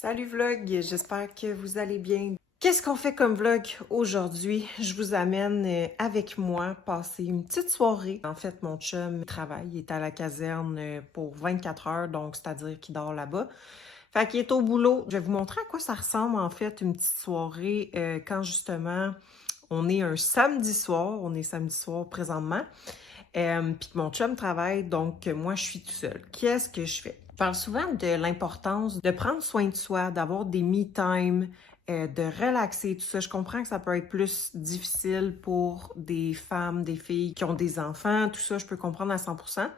Salut vlog, j'espère que vous allez bien. Qu'est-ce qu'on fait comme vlog aujourd'hui? Je vous amène avec moi passer une petite soirée. En fait, mon chum travaille, il est à la caserne pour 24 heures, donc c'est-à-dire qu'il dort là-bas. Fait qu'il est au boulot. Je vais vous montrer à quoi ça ressemble en fait une petite soirée quand justement on est un samedi soir. On est samedi soir présentement. Puis que mon chum travaille, donc moi, je suis tout seul. Qu'est-ce que je fais? Je parle souvent de l'importance de prendre soin de soi, d'avoir des me-time, de relaxer, tout ça. Je comprends que ça peut être plus difficile pour des femmes, des filles qui ont des enfants, tout ça, je peux comprendre à 100%.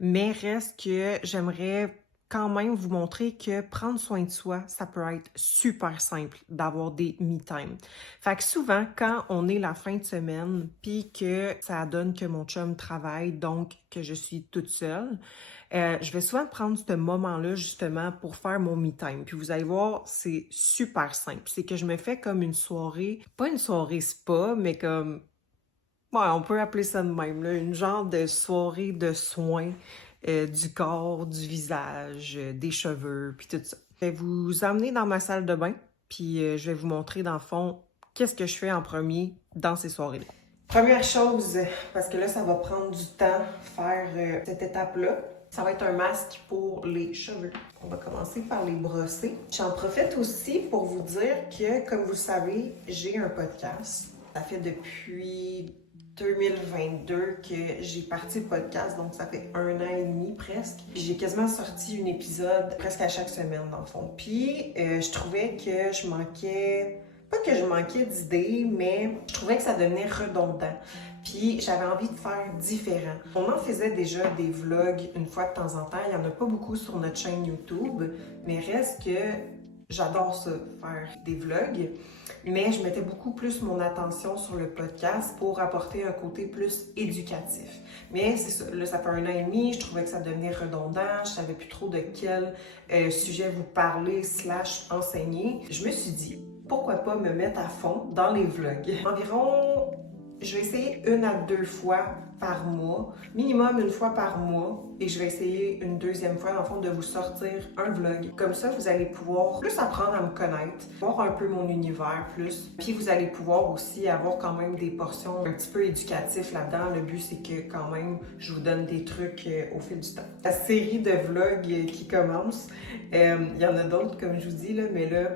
Mais reste que j'aimerais quand même vous montrer que prendre soin de soi, ça peut être super simple d'avoir des me-time. Fait que souvent, quand on est la fin de semaine, puis que ça donne que mon chum travaille, donc que je suis toute seule, je vais souvent prendre ce moment-là justement pour faire mon me-time. Puis vous allez voir, c'est super simple. C'est que je me fais comme une soirée, pas une soirée spa, mais comme ouais, on peut appeler ça de même, là, une genre de soirée de soins du corps, du visage, des cheveux, puis tout ça. Je vais vous emmener dans ma salle de bain, puis je vais vous montrer dans le fond qu'est-ce que je fais en premier dans ces soirées-là. Première chose, parce que là, ça va prendre du temps faire cette étape-là. Ça va être un masque pour les cheveux. On va commencer par les brosser. J'en profite aussi pour vous dire que, comme vous le savez, j'ai un podcast. Ça fait depuis 2022 que j'ai parti le podcast, donc ça fait 1 an et demi presque. J'ai quasiment sorti un épisode presque à chaque semaine dans le fond. Puis je trouvais que je manquais, pas que je manquais d'idées, mais je trouvais que ça devenait redondant. Puis j'avais envie de faire différent. On en faisait déjà des vlogs une fois de temps en temps. Il n'y en a pas beaucoup sur notre chaîne YouTube, mais reste que j'adore ça, faire des vlogs. Mais je mettais beaucoup plus mon attention sur le podcast pour apporter un côté plus éducatif. Mais c'est ça, là, ça fait 1 an et demi, je trouvais que ça devenait redondant, je savais plus trop de quel sujet vous parler / enseigner. Je me suis dit, pourquoi pas me mettre à fond dans les vlogs? Environ, je vais essayer 1 à 2 fois par mois, minimum 1 fois par mois, et je vais essayer une deuxième fois, dans le fond, de vous sortir un vlog. Comme ça, vous allez pouvoir plus apprendre à me connaître, voir un peu mon univers plus, puis vous allez pouvoir aussi avoir quand même des portions un petit peu éducatives là-dedans. Le but, c'est que quand même, je vous donne des trucs au fil du temps. La série de vlogs qui commence, il y en a d'autres, comme je vous dis, là, mais là,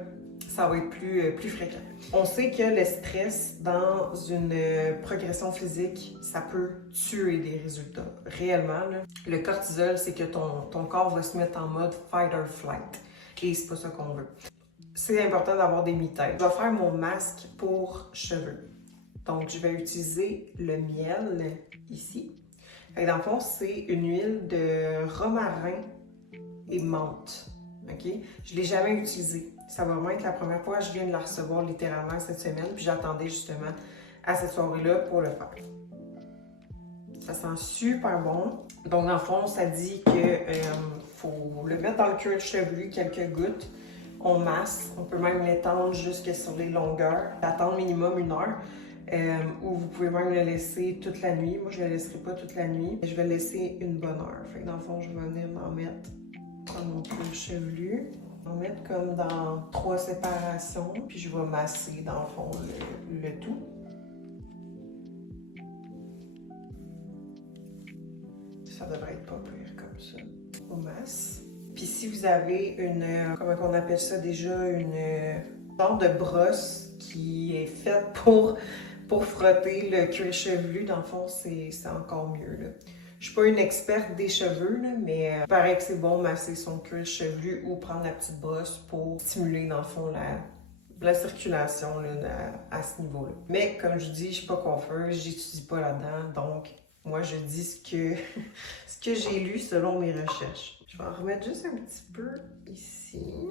ça va être plus fréquent. On sait que le stress dans une progression physique, ça peut tuer des résultats. Réellement, là. Le cortisol, c'est que ton corps va se mettre en mode fight or flight. Et c'est pas ça qu'on veut. C'est important d'avoir des me-time. Je vais faire mon masque pour cheveux. Donc, je vais utiliser le miel ici. Fait que dans le fond, c'est une huile de romarin et menthe. OK? Je ne l'ai jamais utilisée. Ça va vraiment être la première fois. Je viens de la recevoir littéralement cette semaine, puis j'attendais justement à cette soirée-là pour le faire. Ça sent super bon. Donc, dans le fond, ça dit que faut le mettre dans le cuir chevelu, quelques gouttes. On masse. On peut même l'étendre jusque sur les longueurs. Attendre minimum 1 heure. Ou vous pouvez même le laisser toute la nuit. Moi, je ne le laisserai pas toute la nuit. Je vais le laisser une bonne heure. Fait que dans le fond, je vais venir m'en mettre dans mon cuir chevelu. On va mettre comme dans 3 séparations, puis je vais masser dans le fond le tout. Ça devrait être pas pire comme ça. On masse. Puis si vous avez une, comment on appelle ça déjà, une genre de brosse qui est faite pour frotter le cuir chevelu, dans le fond, c'est encore mieux, là. Je suis pas une experte des cheveux, là, mais il paraît que c'est bon masser son cuir chevelu ou prendre la petite brosse pour stimuler, dans le fond, la circulation là, à ce niveau-là. Mais comme je dis, je suis pas coiffeuse, j'étudie pas là-dedans, donc moi je dis ce que j'ai lu selon mes recherches. Je vais en remettre juste un petit peu ici.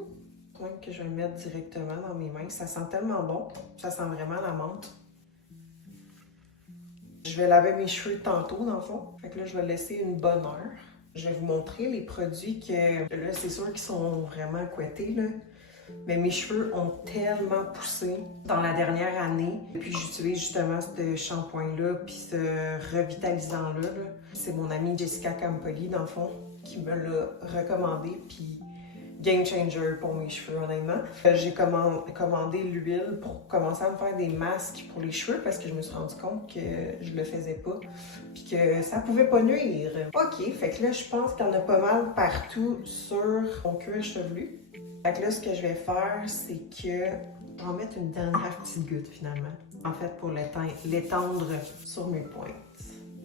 Point que je vais le mettre directement dans mes mains. Ça sent tellement bon, ça sent vraiment la menthe. Je vais laver mes cheveux tantôt, dans le fond. Fait que là, je vais laisser une bonne heure. Je vais vous montrer les produits que... Là, c'est sûr qu'ils sont vraiment couettés, là. Mais mes cheveux ont tellement poussé dans la dernière année. Et puis, j'utilise justement ce shampoing-là, puis ce revitalisant-là. Là. C'est mon amie Jessica Campoli, dans le fond, qui me l'a recommandé. Puis, game changer pour mes cheveux, honnêtement. J'ai commandé l'huile pour commencer à me faire des masques pour les cheveux parce que je me suis rendu compte que je le faisais pas puis que ça pouvait pas nuire. OK, fait que là, je pense qu'il y en a pas mal partout sur mon cuir chevelu. Fait que là, ce que je vais faire, c'est que je vais en mettre une dernière petite goutte finalement. En fait, pour l'étendre sur mes pointes.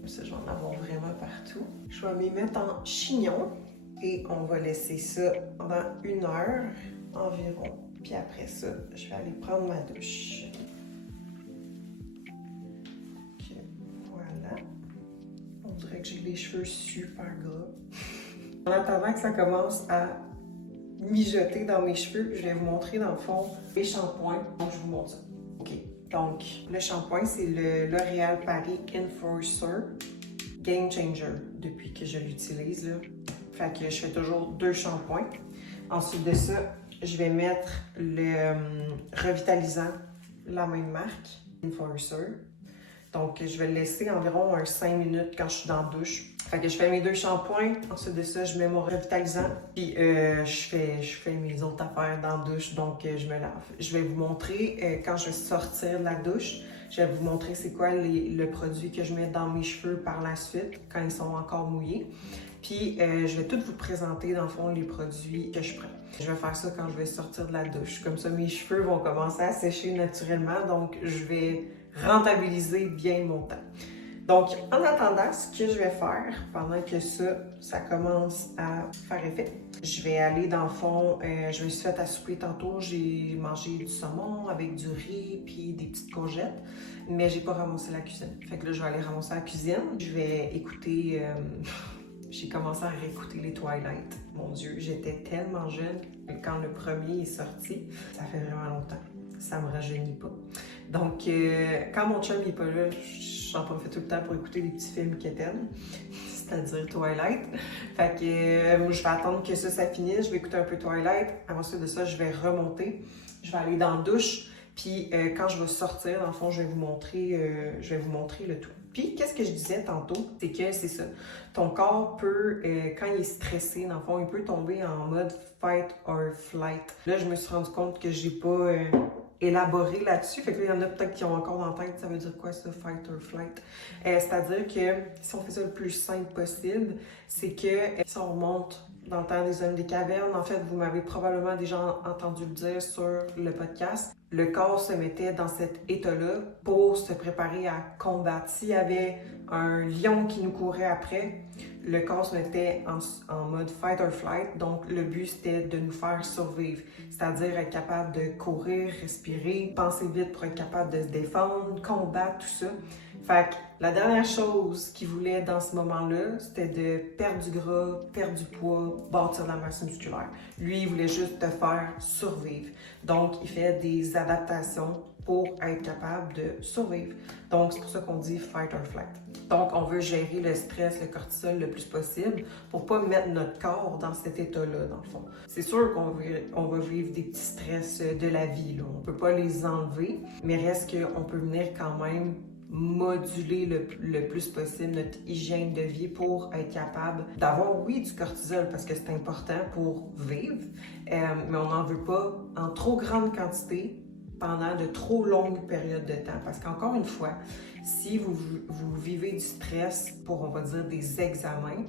Ça, je vais en avoir vraiment partout. Je vais m'y mettre en chignon et on va laisser ça pendant 1 heure environ. Puis après ça, je vais aller prendre ma douche. Ok, voilà. On dirait que j'ai les cheveux super gras. En attendant que ça commence à mijoter dans mes cheveux, je vais vous montrer dans le fond les shampoings. Donc, je vous montre ça. OK. Donc, le shampoing, c'est le L'Oréal Paris Enforcer Game Changer depuis que je l'utilise. Fait que je fais toujours 2 shampoings. Ensuite de ça, je vais mettre le revitalisant, la même marque, Enforcer. Donc, je vais le laisser environ 5 minutes quand je suis dans la douche. Fait que je fais mes 2 shampoings. Ensuite de ça, je mets mon revitalisant. Puis, je fais mes autres affaires dans la douche. Donc, je me lave. Je vais vous montrer quand je vais sortir de la douche. Je vais vous montrer c'est quoi le produit que je mets dans mes cheveux par la suite, quand ils sont encore mouillés. Puis, je vais tout vous présenter, dans le fond, les produits que je prends. Je vais faire ça quand je vais sortir de la douche. Comme ça, mes cheveux vont commencer à sécher naturellement. Donc, je vais rentabiliser bien mon temps. Donc, en attendant, ce que je vais faire, pendant que ça commence à faire effet, je vais aller dans le fond, je me suis fait à souper tantôt, j'ai mangé du saumon avec du riz puis des petites courgettes, mais j'ai pas ramassé la cuisine. Fait que là, je vais aller ramasser la cuisine. Je vais écouter, j'ai commencé à réécouter les Twilight. Mon Dieu, j'étais tellement jeune quand le premier est sorti. Ça fait vraiment longtemps. Ça me rajeunit pas. Donc, quand mon chum n'est pas là, j'en profite tout le temps pour écouter des petits films quétaines, c'est-à-dire Twilight. Fait que je vais attendre que ça finisse, je vais écouter un peu Twilight. Ensuite de ça, je vais remonter. Je vais aller dans la douche. Puis, quand je vais sortir, dans le fond, je vais vous montrer le tout. Puis, qu'est-ce que je disais tantôt? C'est que c'est ça. Ton corps peut, quand il est stressé, dans le fond, il peut tomber en mode fight or flight. Là, je me suis rendu compte que j'ai pas élaboré là-dessus. Fait que là, il y en a peut-être qui ont encore dans la tête, ça veut dire quoi ça, fight or flight? C'est-à-dire que si on fait ça le plus simple possible, c'est que si on remonte dans le temps des hommes des cavernes, en fait, vous m'avez probablement déjà entendu le dire sur le podcast, le corps se mettait dans cet état-là pour se préparer à combattre. S'il y avait un lion qui nous courait après, le corps se mettait en mode fight or flight. Donc, le but, c'était de nous faire survivre. C'est-à-dire être capable de courir, respirer, penser vite pour être capable de se défendre, combattre, tout ça. Fait que la dernière chose qu'il voulait dans ce moment-là, c'était de perdre du gras, perdre du poids, bâtir la masse musculaire. Lui, il voulait juste te faire survivre. Donc, il fait des adaptations pour être capable de survivre. Donc, c'est pour ça qu'on dit fight or flight. Donc, on veut gérer le stress, le cortisol le plus possible pour pas mettre notre corps dans cet état-là, dans le fond. C'est sûr qu'on va vivre des petits stress de la vie, là. On peut pas les enlever, mais reste qu'on peut venir quand même moduler le plus possible notre hygiène de vie pour être capable d'avoir, oui, du cortisol parce que c'est important pour vivre, mais on n'en veut pas en trop grande quantité pendant de trop longues périodes de temps. Parce qu'encore une fois, si vous vivez du stress pour, on va dire, des examens,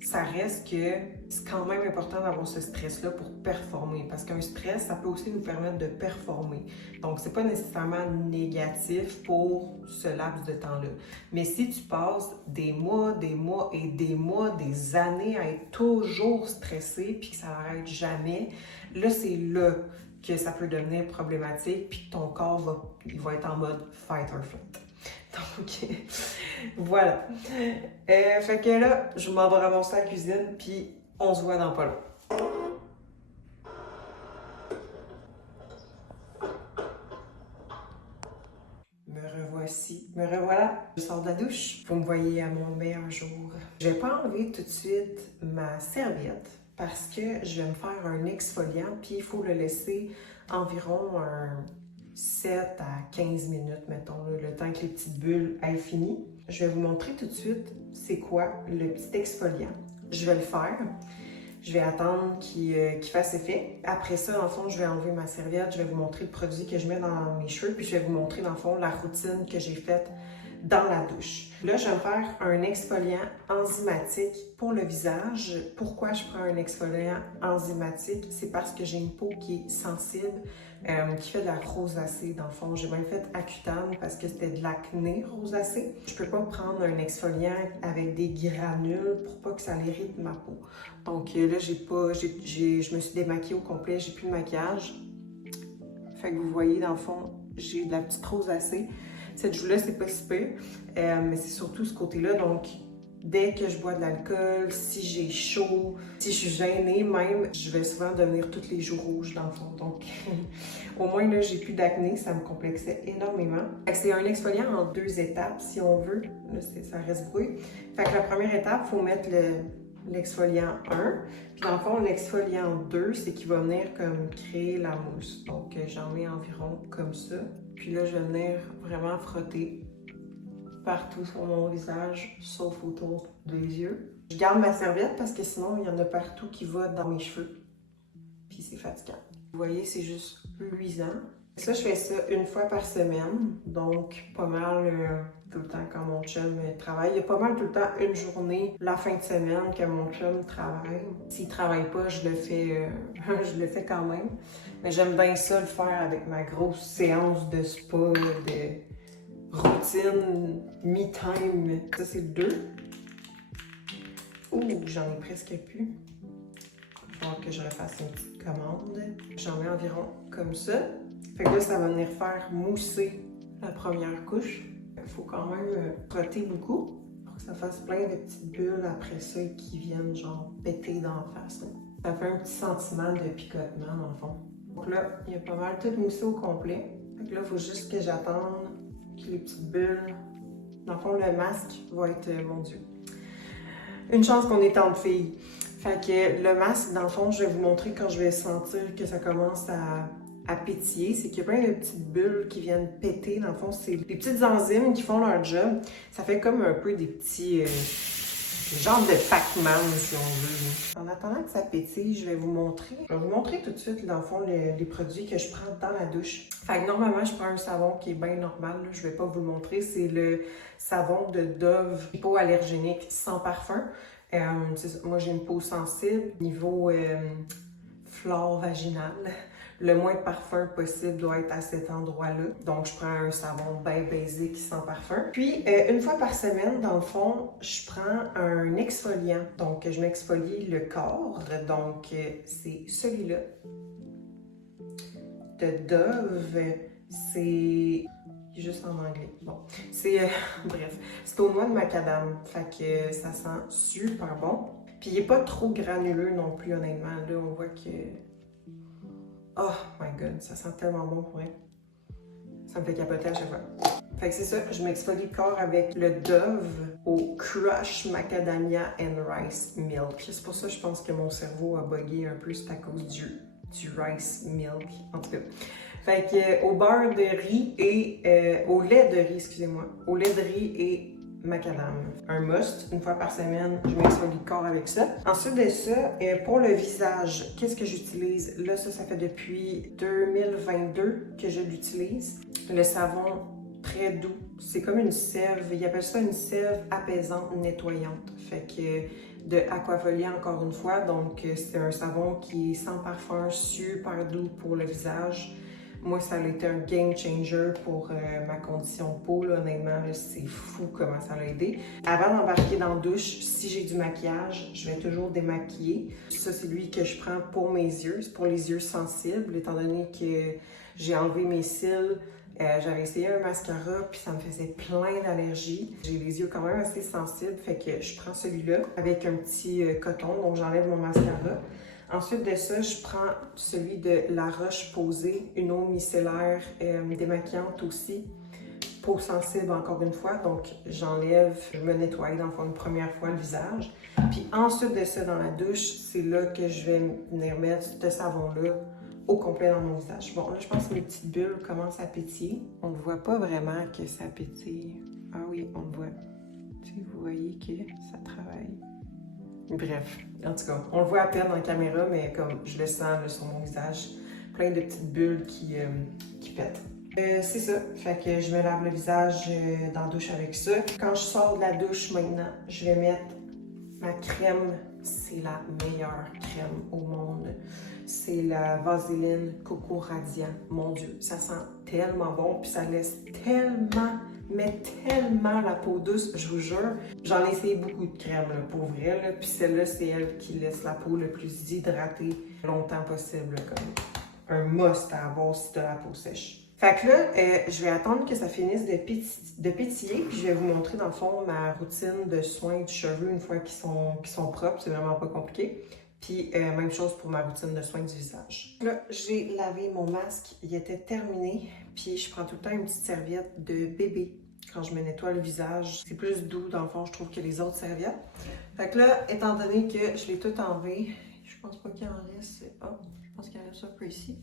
ça reste que c'est quand même important d'avoir ce stress-là pour performer. Parce qu'un stress, ça peut aussi nous permettre de performer. Donc, c'est pas nécessairement négatif pour ce laps de temps-là. Mais si tu passes des mois et des mois, des années à être toujours stressé puis que ça n'arrête jamais, là, c'est là que ça peut devenir problématique puis que ton corps va être en mode fight or flight. Donc, voilà. Fait que là, je m'en vais ramasser à la cuisine, puis on se voit dans pas long. Me revoilà. Je sors de la douche. Vous me voyez à mon meilleur jour. Je vais pas enlever tout de suite ma serviette parce que je vais me faire un exfoliant, puis il faut le laisser environ 7 à 15 minutes, mettons, le temps que les petites bulles aient fini. Je vais vous montrer tout de suite c'est quoi le petit exfoliant. Je vais le faire. Je vais attendre qu'il fasse effet. Après ça, dans le fond, je vais enlever ma serviette, je vais vous montrer le produit que je mets dans mes cheveux, puis je vais vous montrer, dans le fond, la routine que j'ai faite dans la douche. Là, je vais me faire un exfoliant enzymatique pour le visage. Pourquoi je prends un exfoliant enzymatique? C'est parce que j'ai une peau qui est sensible, qui fait de la rosacée dans le fond. J'ai même fait Accutane parce que c'était de l'acné rosacée. Je peux pas prendre un exfoliant avec des granules pour pas que ça l'irrite ma peau. Donc là, je me suis démaquillée au complet, j'ai plus de maquillage. Fait que vous voyez, dans le fond, j'ai de la petite rosacée. Cette joue-là, c'est pas si peu, mais c'est surtout ce côté-là. Donc, dès que je bois de l'alcool, si j'ai chaud, si je suis gênée même, je vais souvent devenir toutes les joues rouges dans le fond. Donc, au moins, là, j'ai plus d'acné, ça me complexait énormément. C'est un exfoliant en 2 étapes, si on veut. Là, ça reste brûlé. Fait que la première étape, il faut mettre l'exfoliant 1. Puis dans le fond, l'exfoliant 2, c'est qui va venir comme créer la mousse. Donc, j'en mets environ comme ça. Puis là, je vais venir vraiment frotter partout sur mon visage, sauf autour des yeux. Je garde ma serviette parce que sinon, il y en a partout qui va dans mes cheveux. Puis c'est fatigant. Vous voyez, c'est juste luisant. Ça, je fais ça une fois par semaine. Donc, pas mal tout le temps quand mon chum travaille. Il y a pas mal tout le temps une journée, la fin de semaine, que mon chum travaille. S'il travaille pas, je le fais, je le fais quand même. Mais j'aime bien ça le faire avec ma grosse séance de spa, de routine, me-time. Ça, c'est 2. Ouh, j'en ai presque plus. Il va falloir que je refasse une petite commande. J'en mets environ comme ça. Fait que là, ça va venir faire mousser la première couche. Il faut quand même frotter beaucoup pour que ça fasse plein de petites bulles après ça qui viennent genre péter dans la face. Ça fait un petit sentiment de picotement dans le fond. Donc là, il y a pas mal tout moussé au complet. Fait que là, il faut juste que j'attende que les petites bulles... Dans le fond, le masque va être... mon Dieu. Une chance qu'on est entre filles. Fait que le masque, dans le fond, je vais vous montrer quand je vais sentir que ça commence à pétiller. C'est qu'il y a plein de petites bulles qui viennent péter. Dans le fond, c'est des petites enzymes qui font leur job. Ça fait comme un peu des petits... genre de Pac-Man, si on veut. En attendant que ça pétille, je vais vous montrer. Je vais vous montrer tout de suite, dans le fond, les produits que je prends dans la douche. Fait que normalement, je prends un savon qui est bien normal. Là. Je vais pas vous le montrer. C'est le savon de Dove hypoallergénique sans parfum. Moi, j'ai une peau sensible. Niveau flore vaginale, le moins de parfum possible doit être à cet endroit-là. Donc, je prends un savon bien basique sans parfum. Puis, une fois par semaine, dans le fond, je prends un exfoliant. Donc, je m'exfolie le corps. Donc, c'est celui-là de Dove. C'est juste en anglais. Bon, c'est... bref, c'est au noix de macadam. Fait que ça sent super bon. Puis, il n'est pas trop granuleux non plus, honnêtement. Là, on voit que... Oh my god, ça sent tellement bon pour elle. Ça me fait capoter à chaque fois. Fait que c'est ça, je m'exfolie le corps avec le Dove au Crush Macadamia and Rice Milk. C'est pour ça que je pense que mon cerveau a bugué un peu, c'est à cause du rice milk, en tout cas. Fait que au beurre de riz et au lait de riz, excusez-moi, au lait de riz et macadam. Un must, une fois par semaine, je m'exfolie le corps avec ça. Ensuite de ça, pour le visage, qu'est-ce que j'utilise? Là, ça fait depuis 2022 que je l'utilise. Le savon très doux. C'est comme une sève, ils appellent ça une sève apaisante, nettoyante. Fait que de Aquafolia encore une fois, donc c'est un savon qui est sans parfum, super doux pour le visage. Moi, ça a été un game changer pour ma condition de peau. Là, honnêtement, c'est fou comment ça l'a aidé. Avant d'embarquer dans la douche, si j'ai du maquillage, je vais toujours démaquiller. Ça, c'est lui que je prends pour mes yeux. C'est pour les yeux sensibles, étant donné que j'ai enlevé mes cils. J'avais essayé un mascara, puis ça me faisait plein d'allergies. J'ai les yeux quand même assez sensibles, fait que je prends celui-là avec un petit coton, donc j'enlève mon mascara. Ensuite de ça, je prends celui de La Roche-Posay, une eau micellaire démaquillante aussi, peau sensible encore une fois. Donc, j'enlève, je me nettoie dans le fond une première fois le visage. Puis ensuite de ça, dans la douche, c'est là que je vais venir mettre ce savon-là au complet dans mon visage. Bon, là, je pense que mes petites bulles commencent à pétiller. On ne voit pas vraiment que ça pétille. Ah oui, on le voit. Tu sais, vous voyez que ça travaille. Bref, en tout cas, on le voit à peine dans la caméra, mais comme je le sens là, sur mon visage, plein de petites bulles qui pètent. C'est ça, fait que je me lave le visage dans la douche avec ça. Quand je sors de la douche maintenant, je vais mettre ma crème. C'est la meilleure crème au monde. C'est la Vaseline Coco Radiant. Mon Dieu, ça sent tellement bon, puis ça laisse tellement, mais tellement la peau douce, je vous jure. J'en ai essayé beaucoup de crèmes, là, pour vrai, là, puis celle-là, c'est elle qui laisse la peau le plus hydratée longtemps possible, là, comme un must à avoir si t'as la peau sèche. Fait que là, je vais attendre que ça finisse de pétiller, puis je vais vous montrer dans le fond ma routine de soins du cheveu une fois qu'ils sont propres, c'est vraiment pas compliqué. Puis même chose pour ma routine de soins du visage. Là, j'ai lavé mon masque, il était terminé, puis je prends tout le temps une petite serviette de bébé quand je me nettoie le visage. C'est plus doux dans le fond, je trouve, que les autres serviettes. Fait que là, étant donné que je l'ai tout enlevé, je pense pas qu'il en reste. Oh, je pense qu'il en reste un peu ici.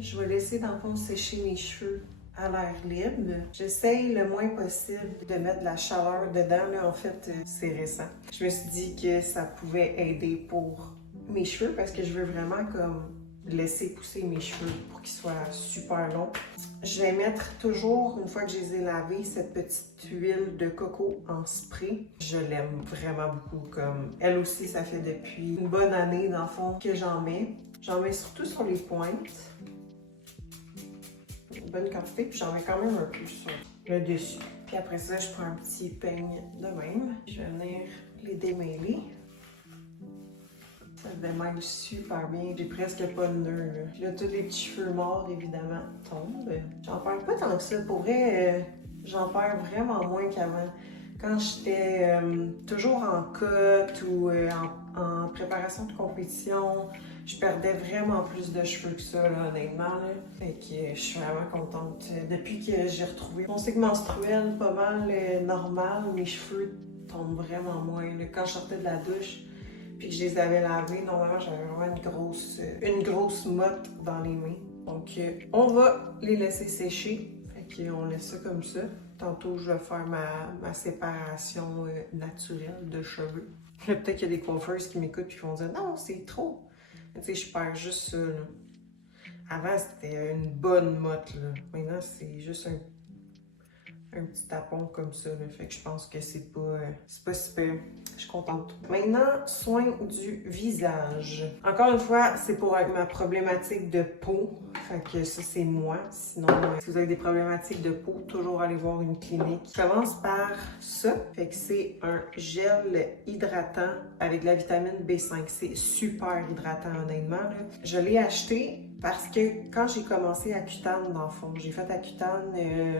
Je vais laisser dans le fond sécher mes cheveux à l'air libre. J'essaye le moins possible de mettre de la chaleur dedans. Là, en fait, c'est récent. Je me suis dit que ça pouvait aider pour mes cheveux parce que je veux vraiment comme laisser pousser mes cheveux pour qu'ils soient super longs. Je vais mettre toujours, une fois que je les ai lavés, cette petite huile de coco en spray. Je l'aime vraiment beaucoup. Comme elle aussi, ça fait depuis une bonne année, dans le fond, que j'en mets. J'en mets surtout sur les pointes. Une bonne quantité, puis j'en mets quand même un peu sur le dessus. Puis après ça, je prends un petit peigne de même. Je vais venir les démêler. Ça se démêle super bien. J'ai presque pas de nœuds, là. Puis là, tous les petits cheveux morts, évidemment, tombent. J'en perds pas tant que ça. Pour vrai, j'en perds vraiment moins qu'avant. Quand j'étais toujours en cut ou en préparation de compétition, je perdais vraiment plus de cheveux que ça, là, honnêtement. Là. Fait que je suis vraiment contente. Depuis que j'ai retrouvé mon cycle menstruel pas mal normal, mes cheveux tombent vraiment moins. Là. Quand je sortais de la douche puis que je les avais lavés, normalement, j'avais vraiment une grosse motte dans les mains. Donc, on va les laisser sécher. Fait qu'on laisse ça comme ça. Tantôt, je vais faire ma séparation naturelle de cheveux. Peut-être qu'il y a des coiffeuses qui m'écoutent et qui vont dire « Non, c'est trop! » Tu sais, je perds juste ça, là. Avant, c'était une bonne motte, là. Maintenant, c'est juste un petit tapon comme ça, là. Fait que je pense que c'est pas super. Je suis contente. Maintenant, soin du visage. Encore une fois, c'est pour ma problématique de peau. Fait que ça, c'est moi. Sinon, si vous avez des problématiques de peau, toujours aller voir une clinique. Je commence par ça. Fait que c'est un gel hydratant avec de la vitamine B5. C'est super hydratant, honnêtement, là. Je l'ai acheté parce que quand j'ai commencé Accutane, dans le fond, j'ai fait Accutane,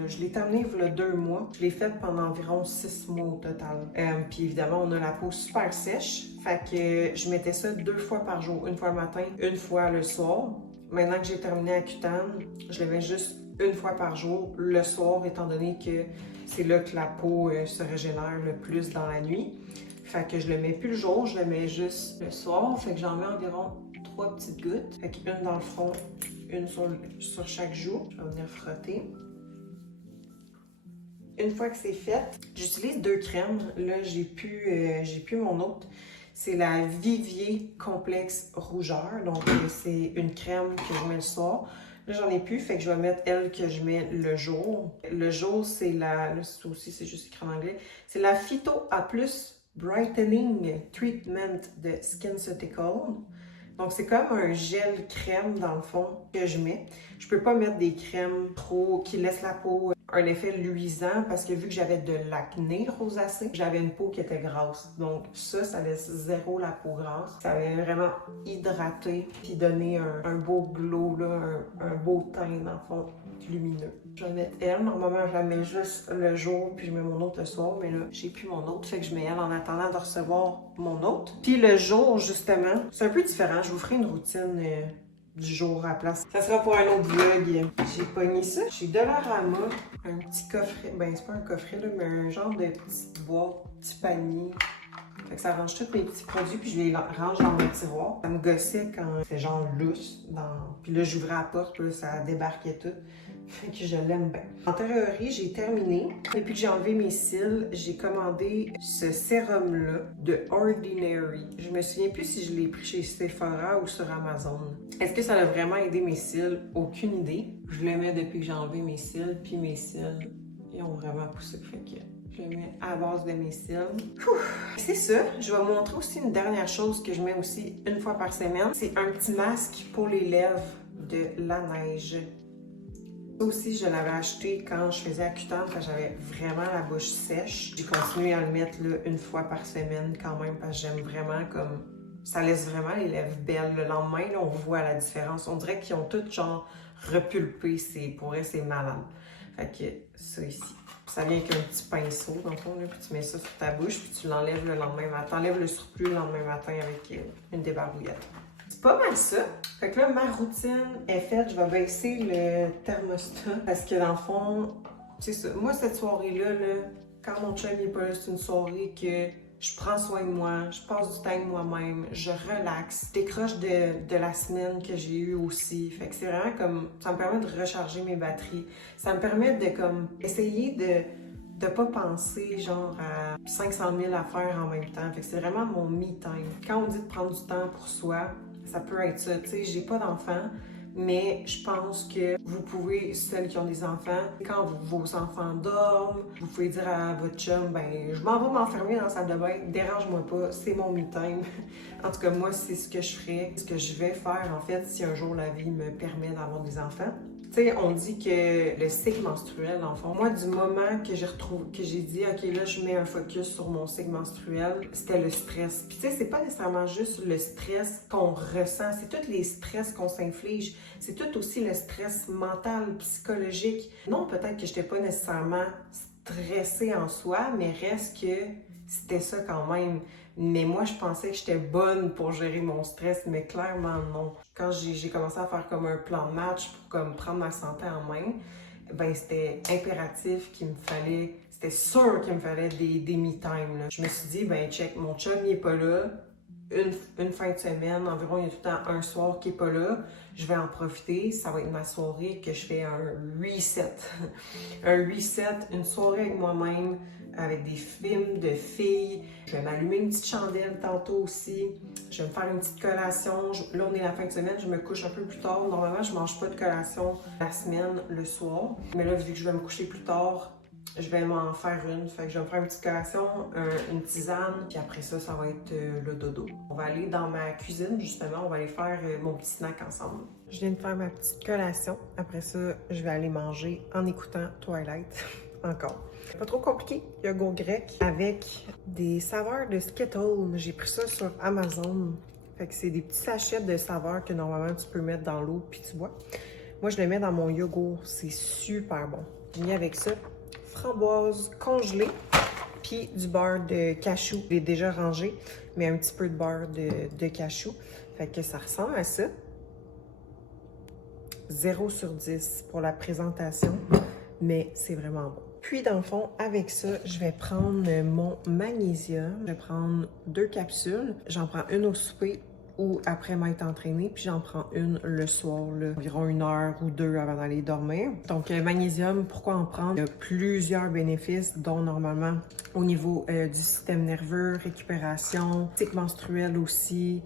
je l'ai terminé il y a 2 mois. Je l'ai fait pendant environ 6 mois au total. Puis évidemment, on a la peau super sèche. Fait que je mettais ça 2 fois par jour. Une fois le matin, une fois le soir. Maintenant que j'ai terminé Accutane, je le mets juste une fois par jour, le soir, étant donné que c'est là que la peau se régénère le plus dans la nuit. Fait que je le mets plus le jour, je le mets juste le soir. Fait que j'en mets environ 3 petites gouttes. Fait qu'une dans le front, une sur chaque joue. Je vais venir frotter. Une fois que c'est fait, j'utilise 2 crèmes. Là, j'ai plus mon autre. C'est la Vivier Complexe Rougeur. Donc, c'est une crème que je mets le soir. Là, j'en ai plus, fait que je vais mettre elle que je mets le jour. Le jour, c'est la... Là, c'est aussi, c'est juste écrit en anglais. C'est la Phyto A+ Brightening Treatment de SkinCeutical. Donc, c'est comme un gel crème, dans le fond, que je mets. Je peux pas mettre des crèmes trop qui laissent la peau un effet luisant parce que vu que j'avais de l'acné rosacée, j'avais une peau qui était grasse. Donc, ça laisse zéro la peau grasse. Ça va vraiment hydrater puis donner un beau glow, là, un beau teint, dans le fond, lumineux. Je vais mettre elle. Normalement, je la mets juste le jour puis je mets mon autre le soir. Mais là, j'ai plus mon autre. Fait que je mets elle en attendant de recevoir mon autre. Puis le jour, justement, c'est un peu différent. Je vous ferai une routine du jour à la place. Ça sera pour un autre vlog. J'ai pogné ça chez Dollarama. Un petit coffret. Ben, c'est pas un coffret, là, mais un genre de petite boîte, petit panier. Fait que ça range tous mes petits produits, puis je les range dans mon tiroir. Ça me gossait quand c'était genre lousse. Puis là, j'ouvrais la porte, puis là, ça débarquait tout. Fait que je l'aime bien. En théorie, j'ai terminé. Depuis que j'ai enlevé mes cils, j'ai commandé ce sérum-là de Ordinary. Je me souviens plus si je l'ai pris chez Sephora ou sur Amazon. Est-ce que ça a vraiment aidé mes cils? Aucune idée. Je le mets depuis que j'ai enlevé mes cils, puis mes cils, ils ont vraiment poussé. Fait que je le mets à base de mes cils. C'est ça. Je vais vous montrer aussi une dernière chose que je mets aussi une fois par semaine. C'est un petit masque pour les lèvres de La Neige. Ça aussi, je l'avais acheté quand je faisais Accutane, quand j'avais vraiment la bouche sèche. J'ai continué à le mettre là, une fois par semaine quand même, parce que j'aime vraiment comme... Ça laisse vraiment les lèvres belles. Le lendemain, là, on voit la différence. On dirait qu'ils ont toutes genre repulpé. Pour eux, c'est malade. Fait que ça ici. Ça vient avec un petit pinceau, dans le fond, là, puis tu mets ça sur ta bouche, puis tu l'enlèves le lendemain matin. T'enlèves le surplus le lendemain matin avec une débarbouillette. C'est pas mal ça. Fait que là, ma routine est faite. Je vais baisser le thermostat parce que dans le fond, c'est ça. Moi, cette soirée-là, là, quand mon chum n'est pas là, c'est une soirée que je prends soin de moi, je passe du temps avec moi-même, je relaxe, je décroche de la semaine que j'ai eue aussi. Fait que c'est vraiment comme, ça me permet de recharger mes batteries. Ça me permet de comme essayer de pas penser genre à 500 000 affaires en même temps. Fait que c'est vraiment mon me-time. Quand on dit de prendre du temps pour soi, ça peut être ça. Tu sais, j'ai pas d'enfants, mais je pense que vous pouvez, celles qui ont des enfants, quand vos enfants dorment, vous pouvez dire à votre chum, ben, je m'en vais m'enfermer dans la salle de bain, dérange-moi pas, c'est mon me-time. En tout cas, moi, c'est ce que je ferais, ce que je vais faire, en fait, si un jour la vie me permet d'avoir des enfants. Tu sais, on dit que le cycle menstruel, en fond, moi, du moment que j'ai dit, OK, là, je mets un focus sur mon cycle menstruel, c'était le stress. Puis, tu sais, c'est pas nécessairement juste le stress qu'on ressent, c'est tous les stress qu'on s'inflige. C'est tout aussi le stress mental, psychologique. Non, peut-être que je n'étais pas nécessairement stressée en soi, mais reste que c'était ça quand même. Mais moi, je pensais que j'étais bonne pour gérer mon stress, mais clairement non. Quand j'ai commencé à faire comme un plan de match pour comme prendre ma santé en main, ben c'était impératif qu'il me fallait, c'était sûr qu'il me fallait des me-time. Je me suis dit, ben check, mon chum il est pas là, une fin de semaine, environ il y a tout le temps un soir qui est pas là, je vais en profiter, ça va être ma soirée que je fais un reset. Un reset, une soirée avec moi-même, avec des films de filles. Je vais m'allumer une petite chandelle tantôt aussi. Je vais me faire une petite collation. Là, on est la fin de semaine, je me couche un peu plus tard. Normalement, je mange pas de collation la semaine, le soir. Mais là, vu que je vais me coucher plus tard, je vais m'en faire une. Fait que je vais me faire une petite collation, une tisane, puis après ça, ça va être le dodo. On va aller dans ma cuisine, justement. On va aller faire mon petit snack ensemble. Je viens de faire ma petite collation. Après ça, je vais aller manger en écoutant Twilight. Encore. Pas trop compliqué. Yogourt grec avec des saveurs de Skittles. J'ai pris ça sur Amazon. Fait que c'est des petits sachets de saveurs que normalement tu peux mettre dans l'eau puis tu bois. Moi, je le mets dans mon yogourt. C'est super bon. J'ai mis avec ça framboise congelée puis du beurre de cachou. Je l'ai déjà rangé, mais un petit peu de beurre de cachou. Fait que ça ressemble à ça. 0 sur 10 pour la présentation, mais c'est vraiment bon. Puis, dans le fond, avec ça, je vais prendre mon magnésium. Je vais prendre 2 capsules. J'en prends une au souper ou après m'être entraînée, puis j'en prends une le soir, là, environ 1 heure ou 2 avant d'aller dormir. Donc, magnésium, pourquoi en prendre? Il y a plusieurs bénéfices, dont normalement au niveau du système nerveux, récupération, cycle menstruel aussi,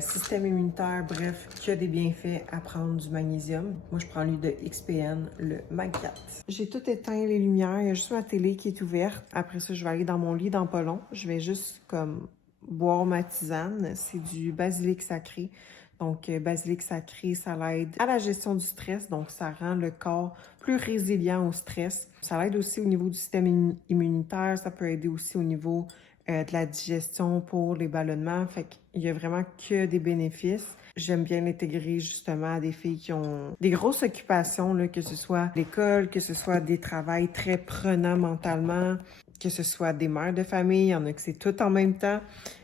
système immunitaire, bref, qu'il y a des bienfaits à prendre du magnésium. Moi, je prends lui de XPN, le Mag 4. J'ai tout éteint les lumières, il y a juste ma télé qui est ouverte. Après ça, je vais aller dans mon lit dans pas long. Je vais juste comme boire ma tisane, c'est du basilic sacré. Donc, basilic sacré, ça l'aide à la gestion du stress, donc ça rend le corps plus résilient au stress. Ça l'aide aussi au niveau du système immunitaire, ça peut aider aussi au niveau de la digestion pour les ballonnements. Fait qu'il y a vraiment que des bénéfices. J'aime bien l'intégrer justement à des filles qui ont des grosses occupations, là, que ce soit l'école, que ce soit des travails très prenants mentalement, que ce soit des mères de famille, il y en a que c'est tout en même temps.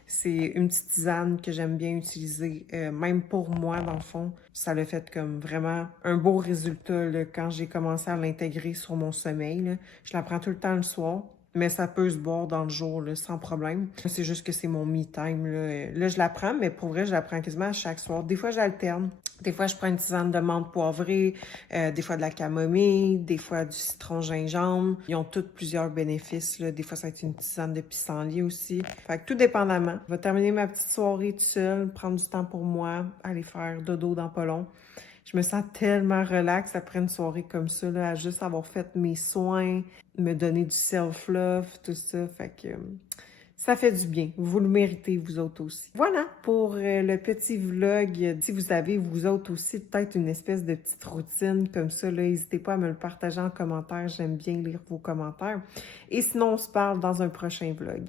C'est une petite tisane que j'aime bien utiliser, même pour moi, dans le fond. Ça l'a fait comme vraiment un beau résultat là, quand j'ai commencé à l'intégrer sur mon sommeil. Là. Je la prends tout le temps le soir. mais ça peut se boire dans le jour, là, sans problème. C'est juste que c'est mon me time, là. Là, je la prends, mais pour vrai, je la prends quasiment à chaque soir. Des fois, j'alterne. Des fois, je prends une tisane de menthe poivrée, des fois de la camomille, des fois du citron gingembre. Ils ont tous plusieurs bénéfices, là. Des fois, ça va être une tisane de pissenlit aussi. Fait que tout dépendamment. Je vais terminer ma petite soirée toute seule, prendre du temps pour moi, aller faire dodo dans pas long. Je me sens tellement relax après une soirée comme ça, là, à juste avoir fait mes soins, me donner du self-love, tout ça. Fait que ça fait du bien. Vous le méritez, vous autres aussi. Voilà pour le petit vlog. Si vous avez, vous autres aussi, peut-être une espèce de petite routine comme ça, là, n'hésitez pas à me le partager en commentaire. J'aime bien lire vos commentaires. Et sinon, on se parle dans un prochain vlog.